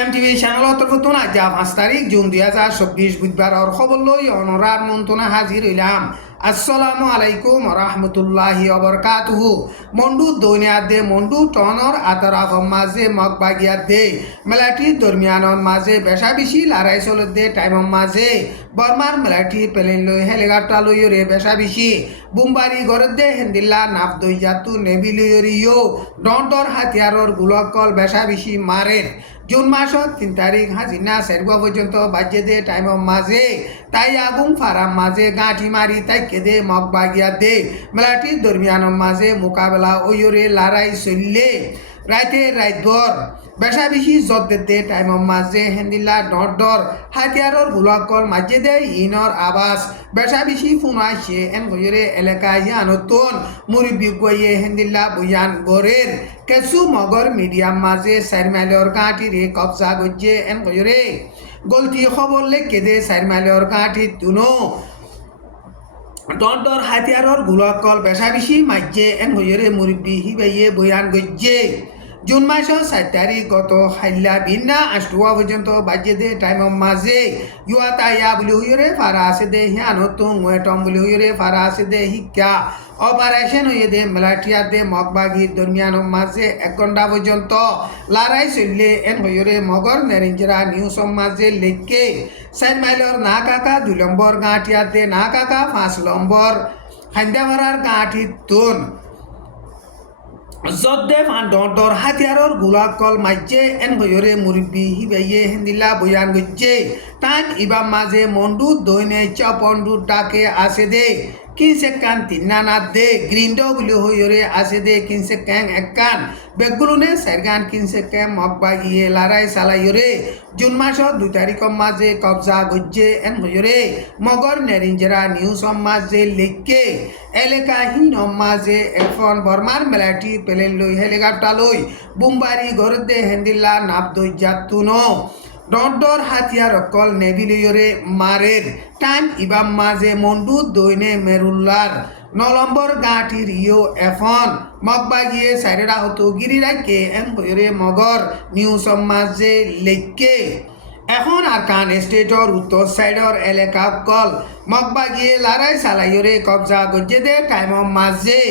PMTV channel তরফতুন আজ 5 তারিখ June 2024 বুধবার আর খবর লই অনরার মন্ত্রণা হাজির হইলাম। আসসালামু আলাইকুম রহমতুল্লাহি ওবরকাতুহু। মন্ডু দৈনিয়াত দে মন্ডু টনর আতরাফ মাঝে মগবাগিয়াত দে মেলাটি দরমিয়ানর মাঝে বেশা বেশি লড়াই চলত দে টাইম মাঝে বর্মার মেলাটি পেলেন লই হেলিকপ্টার লই রে বেশা বেশি বুমবারি গরত দে হেন্দিল্লা নাফ দই জাতু নেবি লইরিও ডর হাতিয়ারর গুলকল বেশা বেশি মারের জুন মাসত 3 তারিখ হাজিনা সেরগুয়া পর্যন্ত বাজে দে টাইম মাঝে তাই আগুন ফারাম মাঝে গাঁঠি মারি তাই কেদে মগবাগিয়া দে মেলাটি দরমিয়ান মাঝে মোকাবেলা ওয়রে লড়াই চললে রাইতে রাইতভর বেশা বেশি জত দে টাইম মাঝে হেন্দিল্লা ডর হাতিয়ারর গুলকল মাঝে দে ইনর আবাস বেশা বেশি ফুনাইছে এন গয়রে এলাকা ইয়ানতন মুরব্বি গয়ে হেন্দিল্লা বয়ান গরের কেসু মগর মিডিয়াম মাঝে 4 মাইলর গাঁটি রে কবজা গজ্জে এন গয়রে গলতি খবর লে কেদে 4 মাইলর গাঁটি তুনো ডর হাতিয়ারর গুলকল বেশা বেশি মাঝে এন গয়রে মুরব্বি হিবাইয়ে বয়ান গজ্জে জুন মাসের 4 তারিখ গত হাইলা বিনা আষ্টুয়া পর্যন্ত বাজে দে টাইম মাঝে ইউয়াতা ইয়া বলি হইরে ফারা আছে দে হিয়ানতুং ওয়েটম বলি হইরে ফারা আছে দে হিক্কা অপারেশন হয়ে দে মেলাটিয়া দে মগবাগি দরমিয়ান মাঝে 1 ঘন্টা পর্যন্ত লড়াই চললে এন হইরে মগর নেরিঞ্জরা নিউজ মাঝে লেখকে 4 মাইলর না কাকা 2 নম্বর গাঁটিয়া দে না কাকা 5 নম্বর হান্দাভারার গাঁটি তুন জদ্দে ডর হাতিয়ারর গুলাকল মাঝে এন হইরে মুরব্বি হিবাইয়ে হেন্দিল্লা বয়ান গজ্জে টাইম ইবাম মাঝে মন্ডু দৈনে চপন্ডু ডাকে আসে দে কিনসে কান তিন্নানা দে গ্রিন্ডো বলি হইরে আসে দে কিনসে ক্যাং এককান বেগুলুনে সারগান কিনসে ক্যাং মগবাগিয়ে লড়াই চালাইরে জুন মাসের 2 তারিখ মাঝে কবজা গজ্জে এন হইরে মগর নেরিঞ্জরা নিউজ মাঝে লেখকে এলাকাহীন মাঝে এখন বর্মার মেলাটি পেলেন লই হেলিকপ্টার লই বুমবারি গরদে হেন্দিল্লা নাপ দই জাতুনো ডর হাতিয়ার অকল নেভিলিয়রে মারের টাইম ইবাম মাঝে মন্ডু দৈনে মেরুল্লার 9 নম্বর গাঁটির ইও এখন মগবাগিয়ে সাইডা হতো গিরিরাকে এন হইরে মগর নিউজ মাঝে লেখকে এখন আরকান স্টেটর উত্তর সাইডর এলাকা কল মগবাগিয়ে লড়াই চালাইরে কবজা গজ্জে দে টাইম মাঝে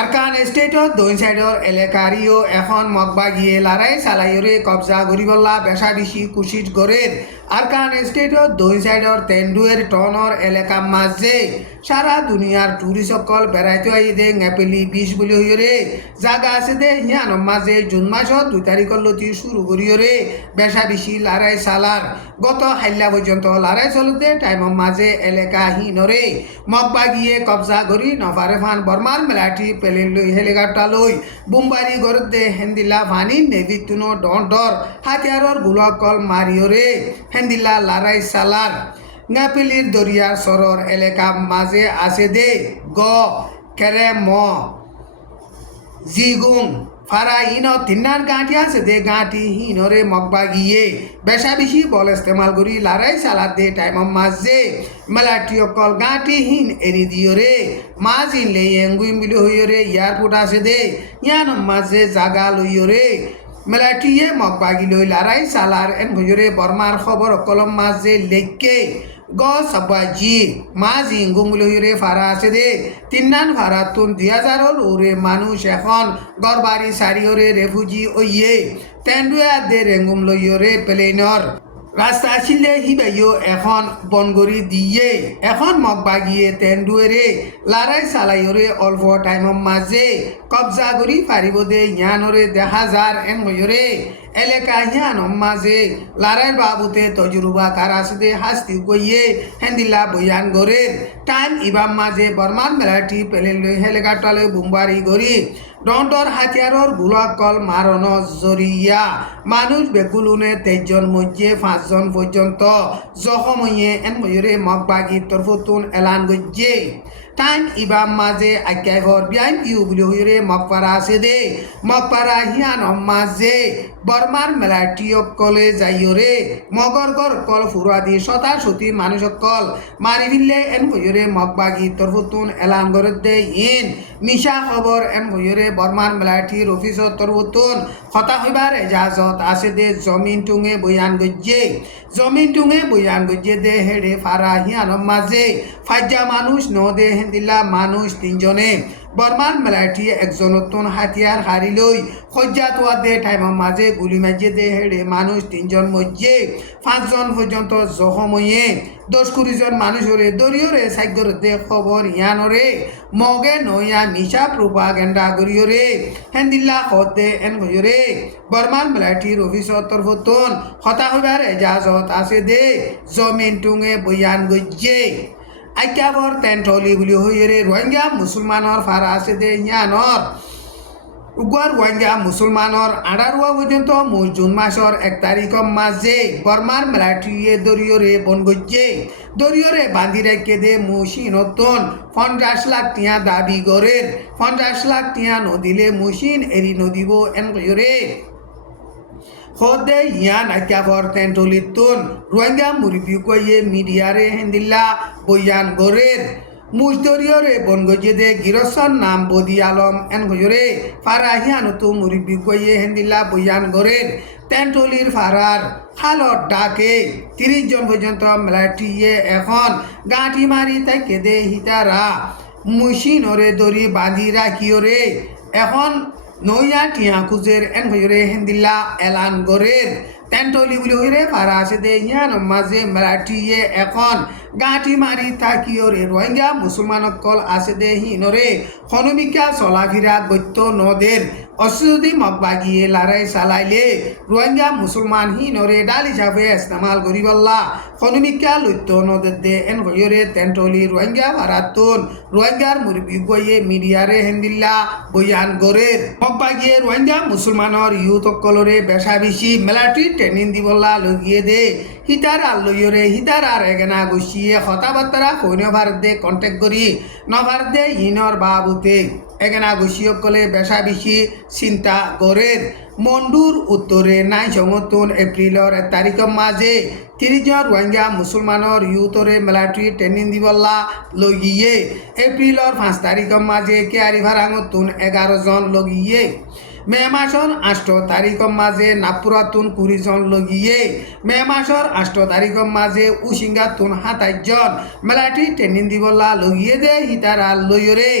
আরকান স্টেটর দুই সাইডর এলাকারিও এখন মগবাগিয়ে লড়াই চালাইরে কবজা গরিবল্লা বেশা বেশি কুশিট গরের আরকান স্টেটর দুই সাইডর তেন্ডুয়ের টনর এলাকা মাঝে সারা দুনিয়ার টুরিস্ট সকল বেড়াইতে আই দে নেপেলি 20 বলি হইরে জায়গা আছে দে হিয়ান মাঝে জুন মাসের 2 তারিখের লতি শুরু করিরে বেশা বেশি লড়াই চালার গত হাইলা পর্যন্ত লড়াই চলতে টাইম মাঝে এলাকা হিনরে মগবাগিয়ে কবজা করি নফারে ফান বর্মার মেলাটি পেলেন লই হেলিকপ্টার লই বুমবারি গরদে হেন্দিলা ভানি নেভিতুনো ডর হাতিয়ারর গুলকল মারিয়রে হেন্দিলা লড়াই চালার নেপেলির দরিয়ার সরর এলাকা মাঝে আছে দে গ কেরে ম জিগুং ফারা ইন 3 গাঁটি আছে দে গাঁটি হিনরে মগবাগিয়ে বেশা বেশি বল ইস্তেমাল করি লড়াই চালার দে টাইম মাঝে মেলাটি অকল গাঁটি হিন এরি দিয়রে মাঝিন লে এঙ্গুইম বিলি হইরে এয়ারপোর্ট আছে দে ইয়ান মাঝে জাগা লইরে মেলাটিয়ে মগবাগি লই লড়াই চালার এন হইরে বর্মার খবর কলম মাঝে লেখকে গ সাবাজি মাঝি গুমগুলো হইরে ফারা আছে দে 3 ফারা তুন 2000 ওরে মানুষ এখন গরবারি সারিওরে রেফুজি ওইয়ে তেন্ডুয়া দে রেঙ্গুম লইরে প্লেনর রাস্তা ছিলে হিবাইও এখন বনগরি দিয়ে এখন মগবাগিয়ে তেন্ডুয়েরে লড়াই চালাইরে অল্প টাইম মাঝে কবজা করি পারিব দে ইয়ানরে দেখা যার এন হইরে এলাকা হিয়ান মাঝে লড়াইয়ের বাবুতে তজরুবা কার আছে দে হাস্তি কইয়ে হেন্দিল্লা বয়ান গরের টাইম ইবাম মাঝে বর্মার মেলাটি পেলেন লই হেলিকপ্টার লই বুমবারি গরি ডর হাতিয়ারর গুলাকল মারণ জরিয়া মানুষ বেগুলুনে 23 জন মধ্যে 5 জন পর্যন্ত জখম হইয়ে এন ময়ূরে মগবাগি তরফতুন এলান গজ্জে টাইম ইবাম মাঝে আজ্ঞায় হর বিয়াইন ইউ বলি হইরে মকপারা আছে দে মকপারা হিয়ান মাঝে বর্মার মেলাটিয়ক কলে যাইয়রে মগরগর কল ফুরাদি শতা সতী মানুষ কল মারি ফিরলে এন হইরে মকবাগি তরফুতুন এলান করে দে ইন মিশা খবর এন হইরে বর্মার মেলাটির অফিসত তরফুতুন হতা হইবার এজাজত আছে দে জমিন টুঙে বয়ান গজ্জে জমিন টুঙে বয়ান গজ্জে দে হেডে ফারা হিয়ান মাঝে ফাজ্জা মানুষ ন দে হেন্দিলা মানুষ তিনজনে বর্মার মেলাটি একজন নতুন হাতিয়ার হারি লই সজ্জাত দে টাইমের মাঝে গুলি মাঝে দে হেড়ে মানুষ তিনজন মধ্যে 5 জন পর্যন্ত জখময়ে 10-20 জন মানুষরে দরিয়রে সাইগরতে খবর ইয়ানরে মগে নয়া মিশা প্রোপাগেন্ডা গরিয়রে হেন্দিল্লা হতে এন গরিয়রে বর্মার মেলাটির অফিসর তরফতন হতা হইবার এজাজত আছে দে জমিন টুঙে বয়ান গজ্জে আইকাবর তেন্টলি বুলি হইরে রোহিঙ্গা মুসলমানর ফারা আছে দে ইয়ানর উগার রোহিঙ্গা মুসলমানর 18 পর্যন্ত জুন মাসর 1 তারিখর মাঝে বর্মার মেলাটিয়ে দরিয়রে বন গজ্জে দরিয়রে বান্ধি রেখে দে মুসিনতন 50 লাখ টিয়া দাবি গরের 50 লাখ টিয়া নদিলে মুসিন এরি নদিব এন গরে খোদে ইয়ান আক্যাফর তেন্টলিতুন রোহিঙ্গা মুরিবি কয়ে মিডিয়ারে হেন্দিল্লা বয়ান গরের মুজদরিয়রে বনগজে দে গিরসন নাম বদি আলম এন গজরে ফারাহিয়ানতু মুরিবি কয়ে হেন্দিল্লা বয়ান গরের তেন্টলির ফারার খালত ডাকে 30 জন পর্যন্ত মেলাটিয়ে এখন গাঁটি মারি তাকে দে হিতারা মুসিনরে দড়ি বাঁধি রাখিওরে এখন নইয়া টিয়া খুঁজের এন হইরে হেন্দিল্লা এলান গরের তেন্টলি বুলি হইরে ফারা আছে দে ইয়ান মাঝে মেলাটিয়ে এখন গাঁটি মারি থাকিওরে রোহিঙ্গা মুসলমানকল আছে দে হিনরে হনুমিকা চলাফিরা গত্য নদের অসুদি মকবাগিয়ে লড়াই চালাইলে রোহিঙ্গা মুসলমান হিনরে ডাল হিসাবে ইস্তেমাল করিবল্লা হনুমিকা লত্য নদের দে এন হইরে তেন্টলি রোহিঙ্গা ভারাতুন রোহিঙ্গার মুরবি গয়ে মিডিয়ারে হেন্দিল্লা বয়ান গরের মকবাগিয়ে রোহিঙ্গা মুসলমানর ইউথ কলরে বেশা বেশি মেলাটি ট্রেনিং দিবল্লা লগিয়ে দে হিতার আল্লয়রে হিতার আর এগেনা গুছিয়ে কথাবার্তা কইন ভারতে কন্টেক্ট করি নভারতে ইনর বাবুতে এগেনা গুছিয়ে কলে বেশা বেশি চিন্তা গরের মন্ডুর উত্তরে 9 এপ্রিলর 1 তারিখের মাঝে 30 জন রোহিঙ্গা মুসলমানর ইউথরে মেলাটি ট্রেনিং দিবল্লা লগিয়ে এপ্রিলর 5 তারিখের মাঝে কেয়ারি ভারাঙতুন 11 জন লগিয়ে মে মাসর 8 তারিখের মাঝে নাগপুরাতুন 20 জন লগিয়ে মে মাসর 8 তারিখের মাঝে উসিঙ্গাতুন 27 জন মেলাটি ট্রেনিং দিবল্লা লগিয়ে দে হিতারা লইরে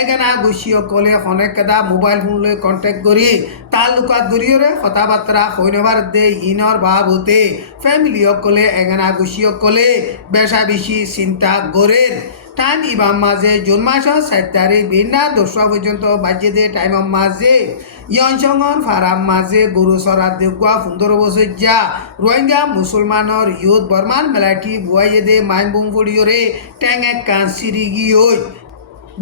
এগেনা গুছিয়ে কলে অনেকটা মোবাইল ফোন লৈ কন্টেক্ট করি তালুকাত গরিয়রে কথাবার্তা হইনবার দে ইনর বাবুতে ফ্যামিলি কলে এগেনা গুছিয়ে কলে বেশা বেশি চিন্তা গরের টাইম ইবাম মাঝে জুন মাসের 7 তারিখ বিনা 10 পর্যন্ত বাজে দে টাইমের মাঝে ইয়নসংগন ফারাম মাঝে গরু সরা দেখুয়া 15 বছর যা রোহিঙ্গা মুসলমানর ইউথ বর্মান মেলাটি বুয়াইয়ে দে মাইমবুম ফুড়িয়রে ট্যাং এক কান সিরিগিয়ই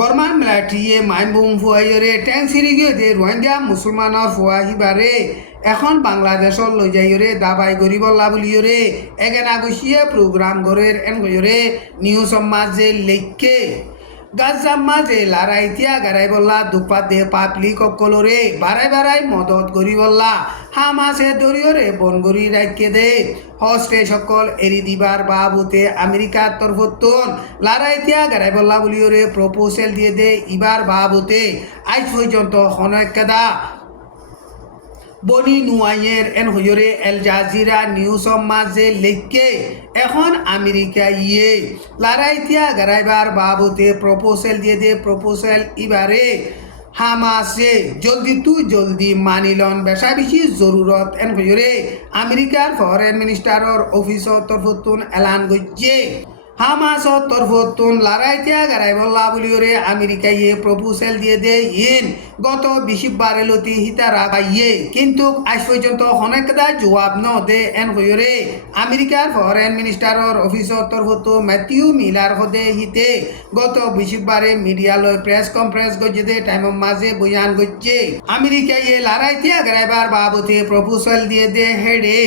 বর্মান মেলাটিয়ে মাইমবুম ফুয়াইয়রে ট্যাং সিরিগিয়ে দে রোহিঙ্গা মুসলমানর ফুয়াহিবারে এখন বাংলাদেশর লৈ যাইরে দাবাই গরিবল্লা বলিয়রে এগেনা গুছিয়ে প্রোগ্রাম গরের এন গয়রে নিউজ মাঝে লেখকে গাজাম মাঝে লড়াইতিয়া গারাই বললা দুপা দে পাবলিক কলরে বারাই বারাই মদত গরিবল্লা হামাসে দরিয়রে বনগরি রাখকে দে হস্টে সকল এরি দিবার বাবুতে আমেরিকার তরফতন লড়াইতিয়া গারাই বললা বলিয়রে প্রপোজাল দিয়ে দে ইবার বাবুতে আজ পর্যন্ত হনকেদা বনি নুয়াইয়ের এন হইরে এল জাজিরা নিউজ মাঝে লেখকে এখন আমেরিকা ইয়ে লড়াইতিয়া গারাইবার বাবুতে প্রপোজাল দিয়ে দে প্রপোজাল ইবারে হামাসে জলদি মানিলন বেশা বেশি জরুরত এন হইরে আমেরিকার ফরেন মিনিস্টারর অফিসর তরফতুন এলান গজ্জে হামাসর তরফতুন লড়াইতিয়া গারাইবল্লা বলিওরে আমেরিকাইয়ে প্রপোজাল দিয়ে দে ইন গত 20 বারে লতি হিতারা পাইয়ে কিন্তু আজ পর্যন্ত অনেকটা জবাব ন দে এন হইরে আমেরিকার ফরেন মিনিস্টারর অফিসর তরফত ম্যাথিউ মিলার হদে হিতে গত 20 বারে মিডিয়া লয় প্রেস কনফারেন্স গজে দে টাইমের মাঝে বয়ান গজ্জে আমেরিকাইয়ে লড়াইতিয়া গারাইবার বাবতে প্রপোজাল দিয়ে দে হেডে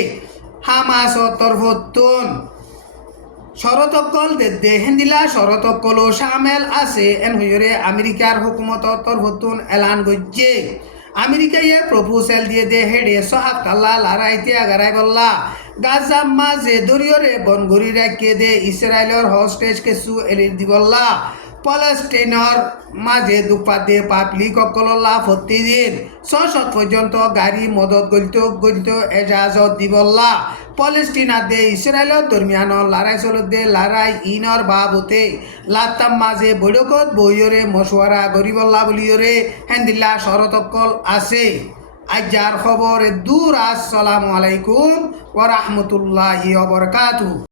হামাসর তরফতুন শরতকল দে হেন্দিলা শরতকল সামেল আছে এন হইরে আমেরিকার হুকুমত তরফতুন এলান গজ্জে আমেরিকায় প্রপোজাল দিয়ে দে হেডে সহাব কাল্লা লারাইতে আগারাই বললা গাজা মাঝে দরিয়রে বনগরি রাখিয়ে দে ইসরায়েলের হস্টেজ কেসু এলির দিবল্লা পলেস্টাইনের মাঝে দুপাতে পাবলিক অকল্লা প্রতিদিন 600 পর্যন্ত গাড়ি মদত গলিত এজাজত দিবল্লা পলেস্টিনাতে ইসরায়েলের দরমিয়ান লড়াই চলতে লড়াই ইনর বাবতে লাতাম মাঝে বৈঠকত বইয়রে মশওয়ারা গরিবল্লা বলিয়রে হেন্দিল্লা শরতকল আছে আজার খবর দূর আসসালামু আলাইকুম ওয়া রাহমাতুল্লাহি ওয়া বারাকাতুহু।